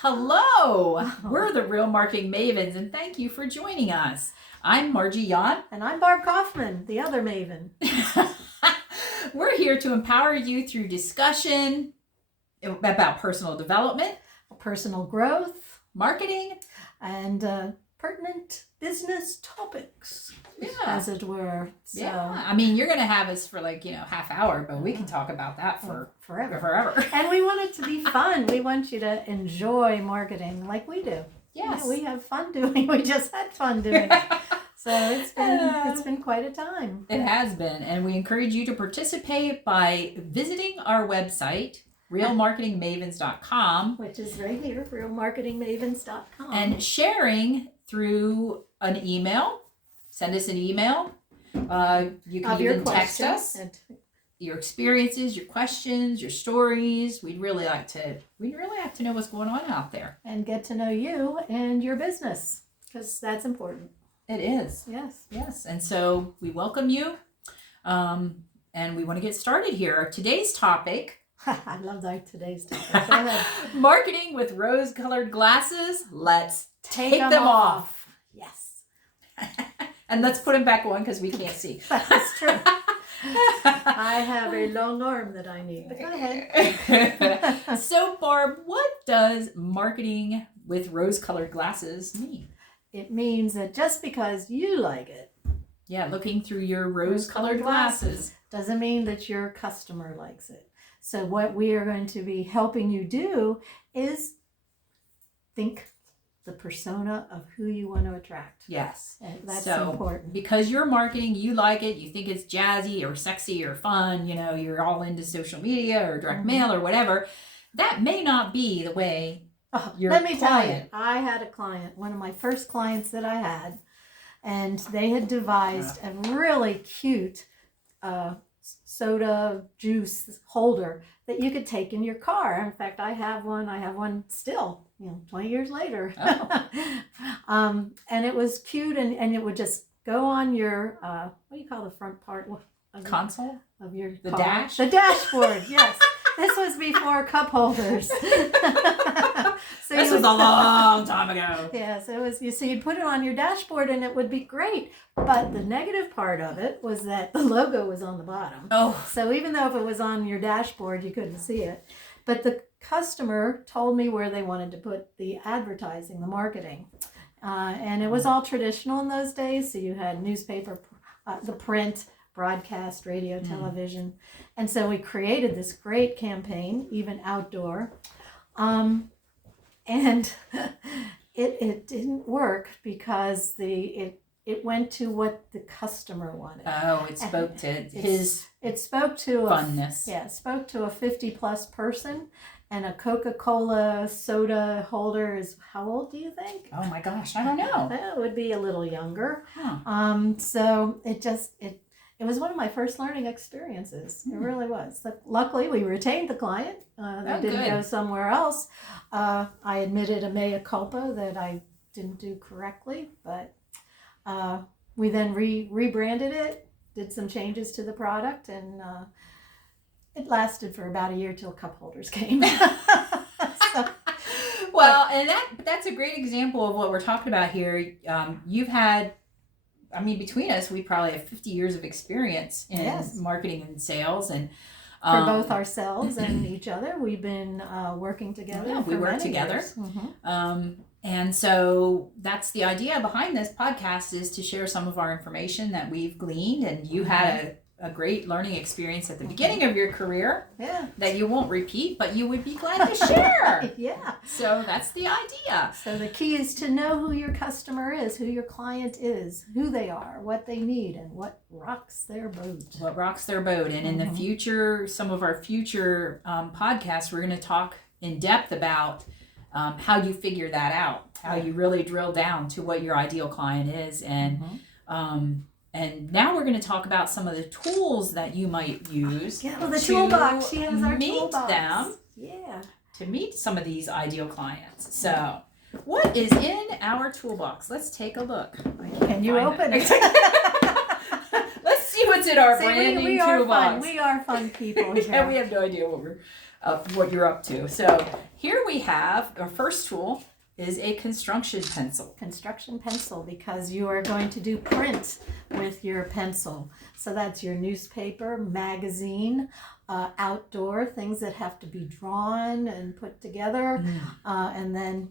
Hello, we're the Real Marketing Mavens, and thank you for joining us. I'm Margie Yon. And I'm Barb Kaufman, the other Maven. We're here to empower you through discussion about personal development, personal growth, marketing, and pertinent business topics, as it were. So, yeah, I mean, you're going to have us for half hour, but we can talk about that for forever. And we want it to be fun. We want you to enjoy marketing like we do. Yes. Yeah, we have fun doing. We just had fun doing it. So it's been quite a time. It has been, and we encourage you to participate by visiting our website, realmarketingmavens.com, which is right here, realmarketingmavens.com, and sharing through an email. Send us an email. You can even text us your experiences, your questions, your stories. We'd really like to know what's going on out there and get to know you and your business, because that's important. It is. Yes. And so we welcome you, and we want to get started here. Today's topic. I love today's topic. Marketing with rose-colored glasses. Let's take them off. Yes. And let's put them back on because we can't see. That's true. I have a long arm that I need. But go ahead. So, Barb, what does marketing with rose-colored glasses mean? It means that just because you like it, looking through your rose-colored glasses, doesn't mean that your customer likes it. So what we are going to be helping you do is think the persona of who you want to attract. Yes. And that's important. Because you're marketing, you like it, you think it's jazzy or sexy or fun, you're all into social media or direct mail or whatever. That may not be the way let me tell you, I had a client, one of my first clients that I had, and they had devised a really cute soda juice holder that you could take in your car. In fact, I have one still, 20 years later. Oh. And it was cute, and it would just go on your, what do you call the front part? Console? Of your the car. Dash? The dashboard, yes. This was before cup holders. This was a long time ago. Yes, it was. So you'd put it on your dashboard and it would be great. But the negative part of it was that the logo was on the bottom. Oh. So even though if it was on your dashboard, you couldn't see it. But the customer told me where they wanted to put the advertising, the marketing. And it was all traditional in those days. So you had newspaper, the print, broadcast, radio, television. And so we created this great campaign, even outdoor. And it didn't work because it went to what the customer wanted. Oh, it spoke to his funness. It spoke to a 50-plus person. And a Coca-Cola soda holder is how old do you think? Oh my gosh, I don't know. It would be a little younger. Huh. So it was one of my first learning experiences. It really was. Luckily, we retained the client. They didn't go somewhere else. I admitted a mea culpa that I didn't do correctly, but we then rebranded it, did some changes to the product, and it lasted for about a year till cup holders came. Well, and that's a great example of what we're talking about here. You've had, between us, we probably have 50 years of experience in marketing and sales, and for both ourselves and each other, we've been working together. Yeah, we work together. And so that's the idea behind this podcast, is to share some of our information that we've gleaned, and you had a great learning experience at the beginning of your career that you won't repeat, but you would be glad to share. So that's the idea. So the key is to know who your customer is, who your client is, who they are, what they need, and what rocks their boat. And in the future, some of our future podcasts, we're going to talk in depth about how you figure that out, how you really drill down to what your ideal client is. And now we're going to talk about some of the tools that you might use. The toolbox. She has our toolbox. Them to meet some of these ideal clients. So, what is in our toolbox? Let's take a look. Can you open it? Let's see what's in our branding we are toolbox. fun. We are fun people here. Yeah, we have no idea what you're up to. So here we have our first tool is a construction pencil. Construction pencil, because you are going to do print with your pencil. So that's your newspaper, magazine, outdoor things that have to be drawn and put together, and then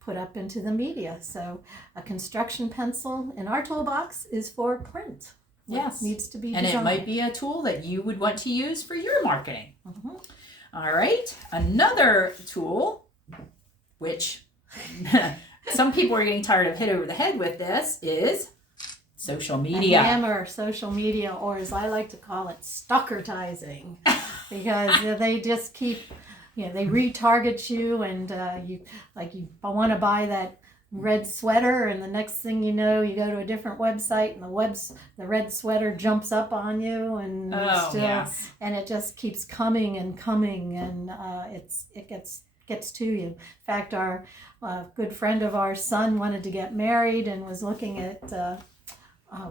put up into the media. So a construction pencil in our toolbox is for print. Yes. It needs to be and designed. it might be a tool that you would want to use for your marketing. All right. Another tool, which some people are getting tired of hit over the head with this, is social media. Hammer, social media, or as I like to call it, stalkertizing, because they just keep, they retarget you, and you want to buy that red sweater, and the next thing you know, you go to a different website, and the red sweater jumps up on you, and and it just keeps coming, and it gets to you. In fact, our good friend of our son wanted to get married and was looking at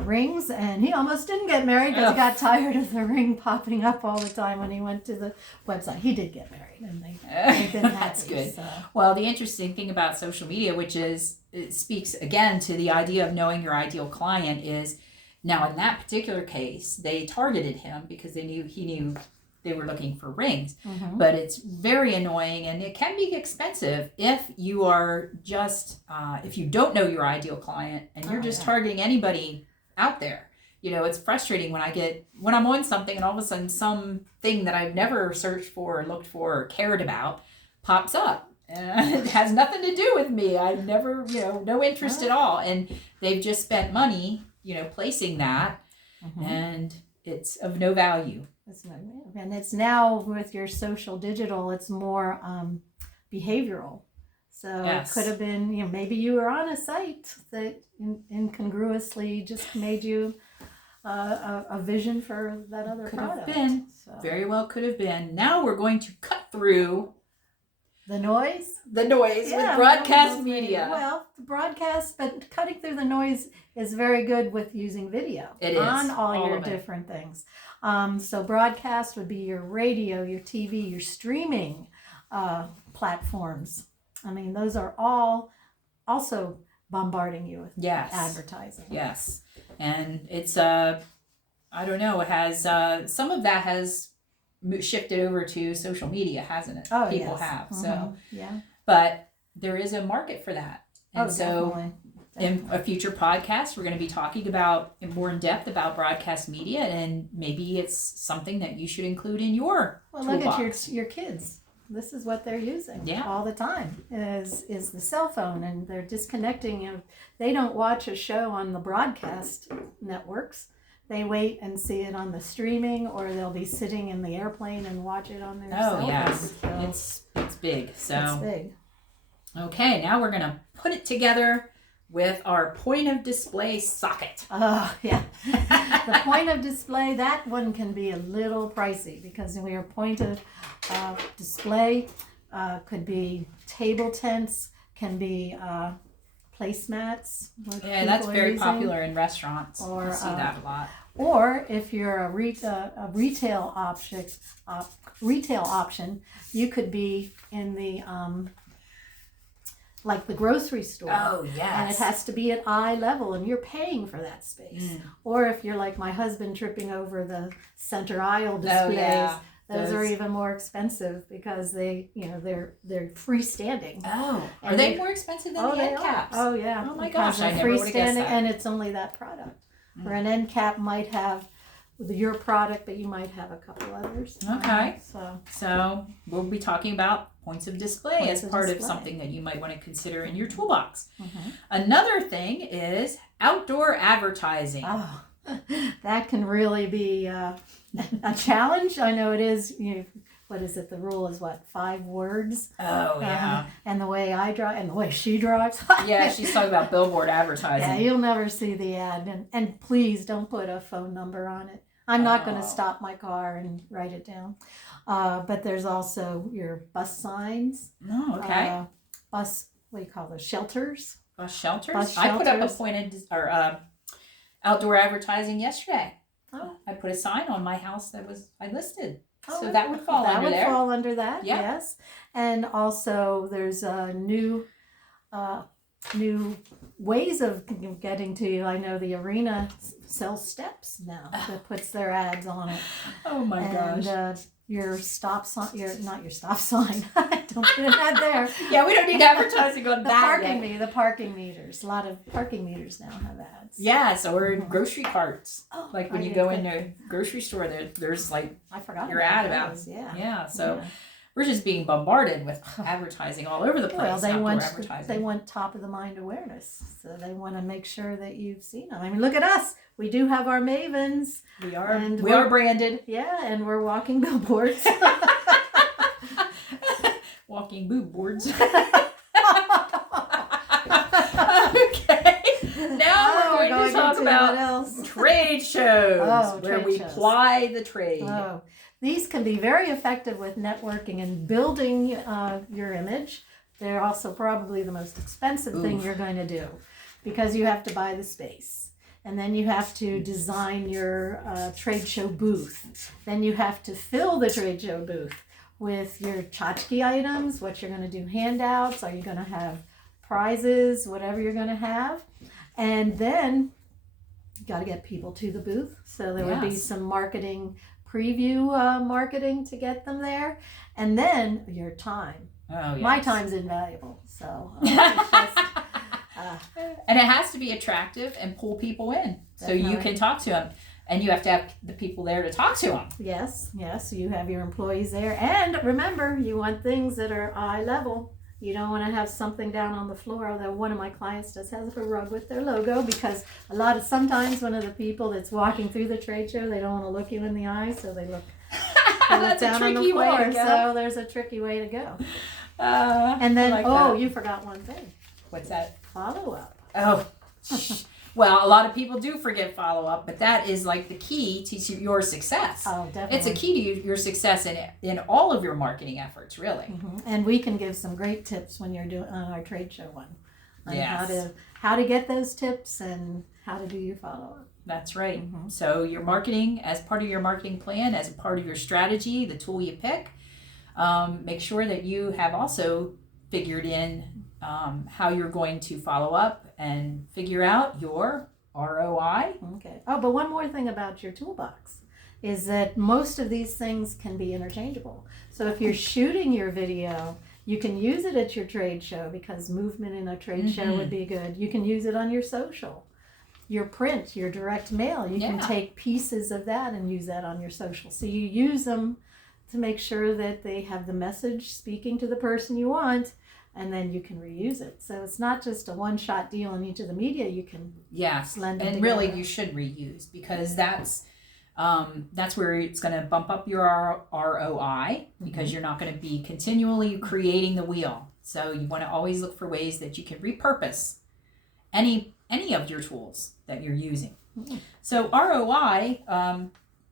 rings, and he almost didn't get married because he got tired of the ring popping up all the time when he went to the website. He did get married, and they've been happy. That's good. So. Well, the interesting thing about social media, which is, it speaks again to the idea of knowing your ideal client, is now in that particular case, they targeted him because he knew they were looking for rings. But it's very annoying, and it can be expensive if you are just if you don't know your ideal client and you're just targeting anybody out there. It's frustrating when I'm on something and all of a sudden something that I've never searched for or looked for or cared about pops up. It has nothing to do with me. I've never, no interest at all, and they've just spent money, placing that, and it's of no value. And it's now with your social digital, it's more behavioral. So it could have been, maybe you were on a site that incongruously just made you a vision for that other product. Could have been. So. Very well could have been. Now we're going to cut through the noise with broadcast media. Well, the broadcast, but cutting through the noise is very good with using video. It is. On all your different things. So broadcast would be your radio, your TV, your streaming platforms. I mean, those are all also bombarding you with advertising. Yes. And it's, I don't know, it has, some of that has shifted over to social media, hasn't it? Oh, People have. So, yeah. But there is a market for that. And so definitely. In a future podcast, we're going to be talking about more in depth about broadcast media, and maybe it's something that you should include in your toolbox. Look at your kids. This is what they're using all the time is the cell phone, and they're disconnecting. They don't watch a show on the broadcast networks. They wait and see it on the streaming, or they'll be sitting in the airplane and watch it on their cell phone. Yes. So it's big. So it's big. Okay, now we're going to put it together with our point of display socket. Oh, yeah. The point of display, that one can be a little pricey, because your point of display could be table tents, can be placemats. Yeah, that's very popular in restaurants. I see that a lot. Or if you're a retail option, you could be in the like the grocery store. Oh, yes. And it has to be at eye level, and you're paying for that space. Or if you're like my husband, tripping over the center aisle displays, those are even more expensive, because they're freestanding. Oh, are they more expensive than the end caps? Oh, yeah. Oh my gosh, I never would have guessed that. And it's only that product. Where an end cap might have your product, but you might have a couple others. Okay. So we'll be talking about points of display as part of something that you might want to consider in your toolbox. Another thing is outdoor advertising. Oh, that can really be a challenge. I know it is. What is it? The rule is what? 5 words? Oh, yeah. And the way I draw, and the way she draws. Yeah, she's talking about billboard advertising. Yeah, you'll never see the ad. And please don't put a phone number on it. I'm not going to stop my car and write it down. But there's also your bus signs. Oh, okay. What do you call those? Shelters. Bus shelters? Bus I put up shelters. appointed or outdoor advertising yesterday. Oh. I put a sign on my house that I listed. Oh, so that would fall that under would there. fall under that. Yeah. Yes. And also there's a new ways of getting to you. I know the arena sells steps now that puts their ads on it. Oh my gosh. Your stop sign, not your stop sign. Don't put an ad there. Yeah, we don't need advertising on that. The parking meters. A lot of parking meters now have ads. Yes, or grocery carts. Oh, like when you go in a grocery store, there's like I forgot your ad about. Those. Yeah. So we're just being bombarded with advertising all over the place. Well, they want top of the mind awareness, so they want to make sure that you've seen them. I mean, look at us. We do have our Mavens. We are branded. Yeah, and we're walking billboards. Walking boob boards. Okay. Now we're going to talk about trade shows, where we ply the trade. Oh, these can be very effective with networking and building your image. They're also probably the most expensive thing you're going to do, because you have to buy the space. And then you have to design your trade show booth. Then you have to fill the trade show booth with your tchotchke items, what you're going to do, handouts, are you going to have prizes, whatever you're going to have. And then you got to get people to the booth. So there would be some marketing, preview marketing to get them there. And then your time. Oh, yes. My time's invaluable. So and it has to be attractive and pull people in. Definitely. So you can talk to them. And you have to have the people there to talk to them. Yes. You have your employees there. And remember, you want things that are eye level. You don't want to have something down on the floor. Although one of my clients just has a rug with their logo, because sometimes one of the people that's walking through the trade show, they don't want to look you in the eye, so they look That's down on the floor. So there's a tricky way to go. And then, you forgot one thing. What's that? Follow up. Oh, well, a lot of people do forget follow up, but that is like the key to your success. Oh, definitely. It's a key to your success in all of your marketing efforts, really. Mm-hmm. And we can give some great tips when you're doing on our trade show one, on yes. how to get those tips and how to do your follow up. That's right. Mm-hmm. So your marketing, as part of your marketing plan, as a part of your strategy, the tool you pick, make sure that you have also figured in how you're going to follow up and figure out your ROI. Okay. Oh, but one more thing about your toolbox is that most of these things can be interchangeable. So if you're shooting your video, you can use it at your trade show, because movement in a trade show would be good. You can use it on your social, your print, your direct mail. You can take pieces of that and use that on your social. So you use them to make sure that they have the message speaking to the person you want, and then you can reuse it. So it's not just a one-shot deal in each of the media. You can blend them together. Really you should reuse, because that's where it's going to bump up your ROI, because you're not going to be continually creating the wheel. So you want to always look for ways that you can repurpose any of your tools that you're using. So ROI,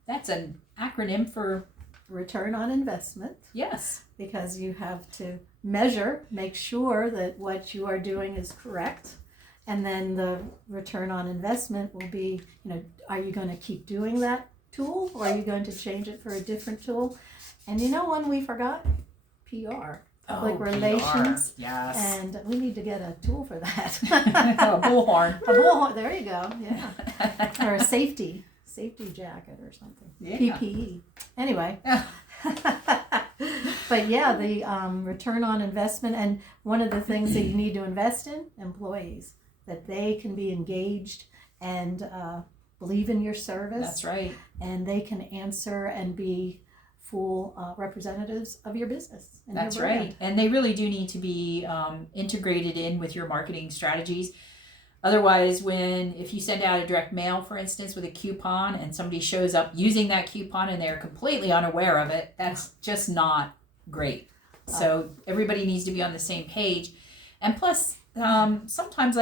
that's an acronym for return on investment. Yes. Because you have to measure, make sure that what you are doing is correct. And then the return on investment will be, are you going to keep doing that tool, or are you going to change it for a different tool? And one we forgot? PR. Public relations. PR. Yes. And we need to get a tool for that. A bullhorn. A bullhorn. There you go. Yeah. Or a safety jacket or something. Yeah. PPE. Anyway. But the return on investment, and one of the things that you need to invest in, employees, that they can be engaged and believe in your service. That's right. And they can answer and be full representatives of your business. And that's your brand. right. And they really do need to be integrated in with your marketing strategies. Otherwise, if you send out a direct mail, for instance, with a coupon, and somebody shows up using that coupon and they're completely unaware of it, that's just not great. So everybody needs to be on the same page. And plus, sometimes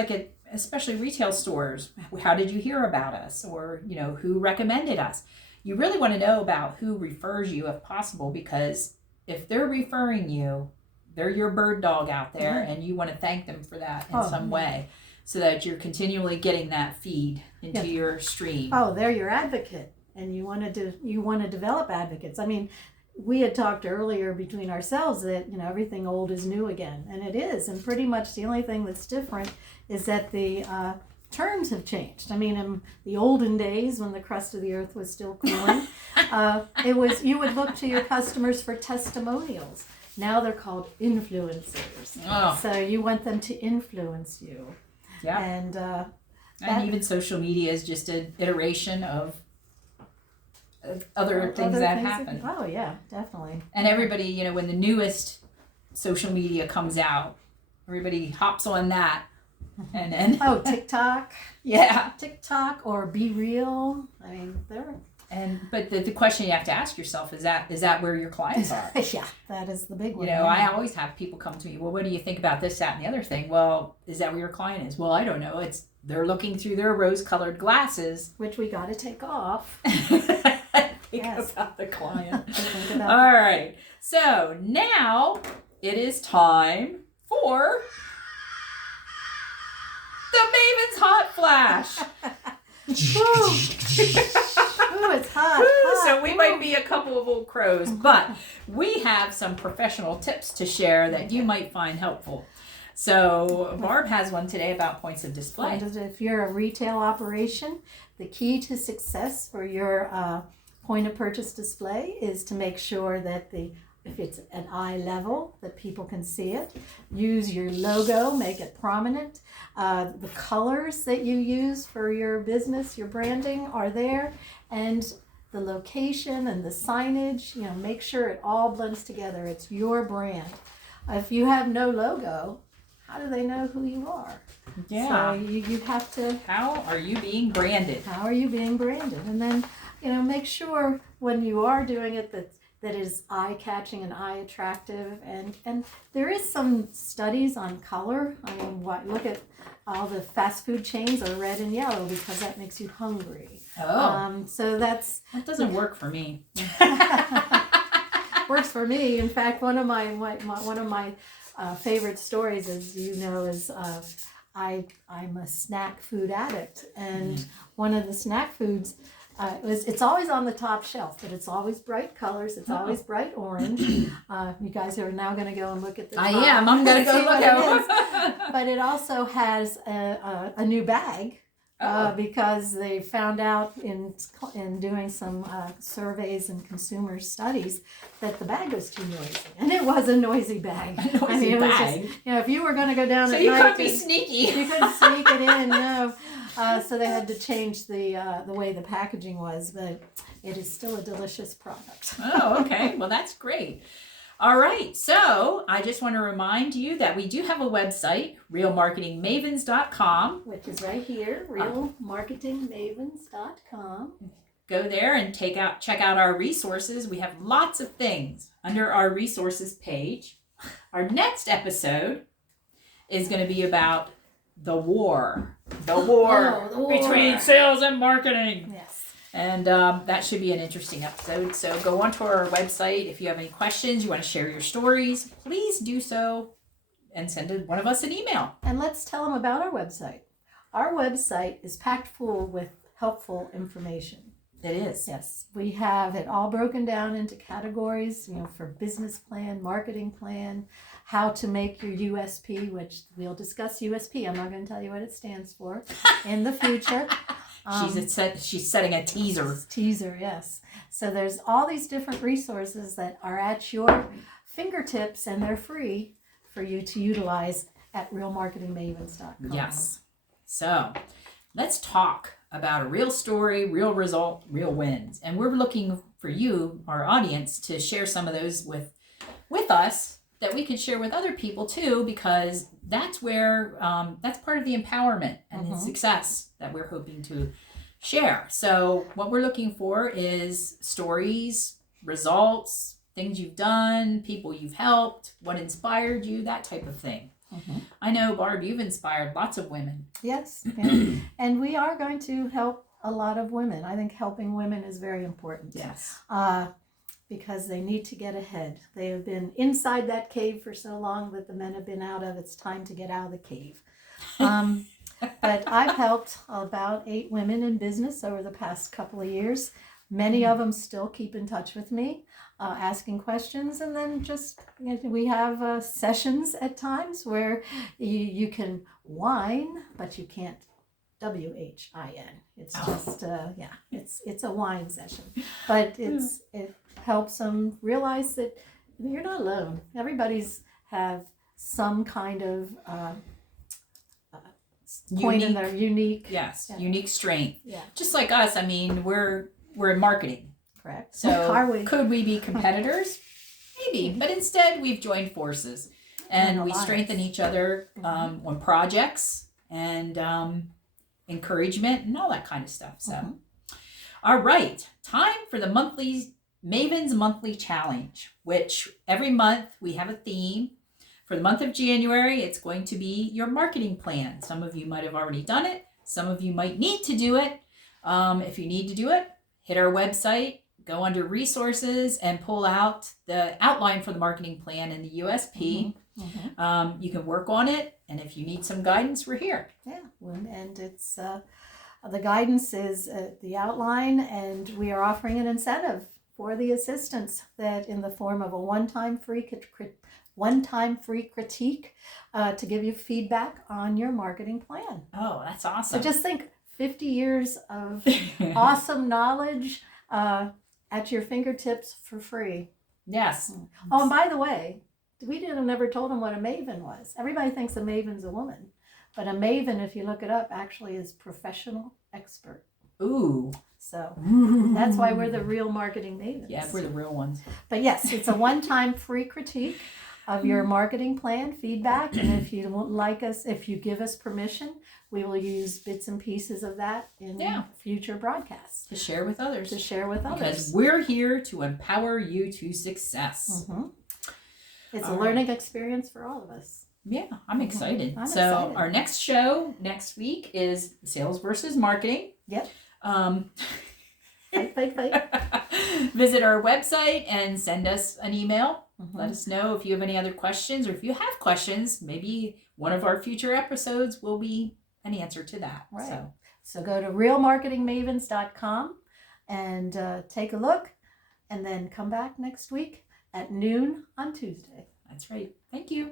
especially retail stores, how did you hear about us? Or, who recommended us? You really want to know about who refers you if possible, because if they're referring you, they're your bird dog out there, and you want to thank them for that in some way. so that you're continually getting that feed into your stream. Oh, they're your advocate, and you want to develop advocates. I mean, we had talked earlier between ourselves that everything old is new again, and it is. And pretty much the only thing that's different is that the terms have changed. I mean, in the olden days when the crust of the earth was still cooling, you would look to your customers for testimonials. Now they're called influencers. Oh. So you want them to influence you. Yeah. And even social media is just an iteration of other things that happen. Oh yeah, definitely. And everybody, when the newest social media comes out, everybody hops on that. And TikTok. Yeah. TikTok or Be Real. I mean, but the question you have to ask yourself is that where your clients are? Yeah, that is the big one. I always have people come to me, well, what do you think about this, that, and the other thing? Well, is that where your client is? Well, I don't know. They're looking through their rose-colored glasses. Which we got to take off. Think about the client. All right. So now it is time for the Mavens Hot Flash. Ooh, it's hot. So we might be a couple of old crows, but we have some professional tips to share that you might find helpful. So Barb has one today about points of display. If you're a retail operation, the key to success for your point of purchase display is to make sure that if it's at eye level, that people can see it. Use your logo, make it prominent. The colors that you use for your business, your branding are there. And the location and the signage, make sure it all blends together. It's your brand. If you have no logo, how do they know who you are? Yeah. So you have to... How are you being branded? How are you being branded? And then, make sure when you are doing it that is eye-catching and eye-attractive. And there is some studies on color. I mean, look at all the fast food chains are red and yellow because that makes you hungry. Oh. So that doesn't work for me. Works for me. In fact, one of my favorite stories, as you know, is I'm a snack food addict, and one of the snack foods. It's always on the top shelf, but it's always bright colors. It's always bright orange. You guys are now going to go and look at the top. I am. I'm going to go look at it. But it also has a new bag because they found out in doing some surveys and consumer studies that the bag was too noisy. And it was a noisy bag. A noisy bag? It was just, if you were going to go down so at you night... couldn't be sneaky. You couldn't sneak it in, no. So they had to change the way the packaging was, but it is still a delicious product. Oh, okay. Well, that's great. All right. So I just want to remind you that we do have a website, realmarketingmavens.com. Which is right here, realmarketingmavens.com. Go there and check out our resources. We have lots of things under our resources page. Our next episode is going to be about the war between sales and marketing. Yes. And that should be an interesting episode. So go onto our website. If you have any questions, you want to share your stories, please do so and send one of us an email. And let's tell them about our website. Our website is packed full with helpful information. It is. Yes. We have it all broken down into categories, for business plan, marketing plan, how to make your USP, which we'll discuss USP. I'm not going to tell you what it stands for in the future. She's setting a teaser. Teaser, yes. So there's all these different resources that are at your fingertips, and they're free for you to utilize at realmarketingmavens.com. Yes. So let's talk about a real story, real result, real wins. And we're looking for you, our audience, to share some of those with us that we can share with other people too, because that's where that's part of the empowerment and the success that we're hoping to share. So what we're looking for is stories, results, things you've done, people you've helped, what inspired you, that type of thing. I know, Barb, you've inspired lots of women. Yes, and we are going to help a lot of women. I think helping women is very important. Yes. Because they need to get ahead. They have been inside that cave for so long that the men have been out of. It's time to get out of the cave. But I've helped about 8 women in business over the past couple of years. Many of them still keep in touch with me, asking questions, and then just we have sessions at times where you can whine, but you can't WHIN. It's just it's a wine session, but it helps them realize that you're not alone. Everybody's have some kind of point in their unique unique strength. Yeah, just like us. I mean, we're in marketing, correct. So are we? Could we be competitors? Maybe, but instead we've joined forces and we strengthen each other on projects and encouragement and all that kind of stuff. So, all right, time for the Mavens Monthly Challenge, which every month we have a theme. For the month of January, it's going to be your marketing plan. Some of you might have already done it. Some of you might need to do it. If you need to do it, hit our website, go under resources and pull out the outline for the marketing plan in the USP. You can work on it. And if you need some guidance, we're here. Yeah. And it's the guidance is the outline, and we are offering an incentive for the assistants that in the form of a one-time free critique to give you feedback on your marketing plan. Oh, that's awesome. So just think 50 years of awesome knowledge at your fingertips for free. Yes. Oh, and by the way, we never told them what a maven was. Everybody thinks a maven's a woman, but a maven, if you look it up, actually is professional expert. Ooh. So that's why we're the real marketing mavens. Yeah, we're the real ones. But yes, it's a one-time free critique of your marketing plan, feedback, and if you don't like us, if you give us permission, we will use bits and pieces of that in future broadcasts. To share with others. Because we're here to empower you to success. It's a learning experience for all of us. Yeah, I'm excited. I'm excited. Our next show next week is Sales versus Marketing. Yep. Fight. Visit our website and send us an email. Let us know if you have any other questions, or if you have questions, maybe one of our future episodes will be an answer to that. Right. So go to realmarketingmavens.com and take a look, and then come back next week at noon on Tuesday. That's right. Thank you.